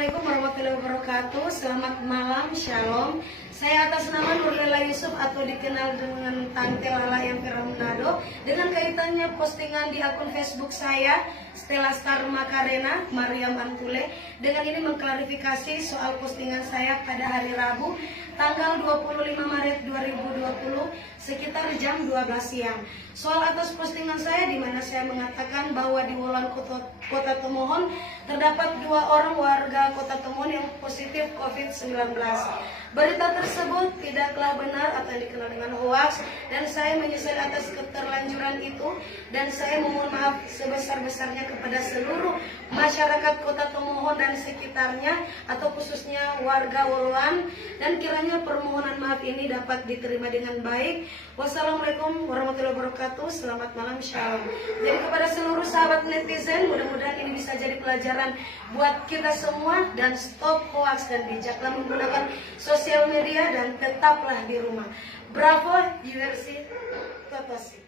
Assalamualaikum warahmatullahi wabarakatuh. Selamat malam, shalom. Saya atas nama Nurlela Yusuf atau dikenal dengan Tante Lala yang Manado, dengan kaitannya postingan di akun Facebook saya Stella Star Makarena Maria Mantule. Dengan ini mengklarifikasi soal postingan saya pada hari Rabu tanggal 25 Maret 2020 sekitar jam 12 siang. Soal atas postingan saya di mana saya mengatakan bahwa di Wulan Kota Tomohon terdapat 2 orang warga Kota Tomohon yang positif COVID-19. Berita tersebut tidaklah benar atau dikenal dengan hoax, dan saya menyesal atas keterlanjuran itu, dan saya memohon maaf sebesar-besarnya kepada seluruh masyarakat Kota Tomohon dan sekitarnya, atau khususnya warga Wulan, dan kiranya permohonan maaf ini dapat diterima dengan baik. Wassalamualaikum warahmatullahi wabarakatuh. Selamat malam, shalom. Jadi kepada seluruh sahabat netizen, mudah-mudahan ini bisa jadi pelajaran buat kita semua, dan stop hoax dan bijaklah menggunakan sosial media dan tetaplah di rumah. Bravo, URC Totosi.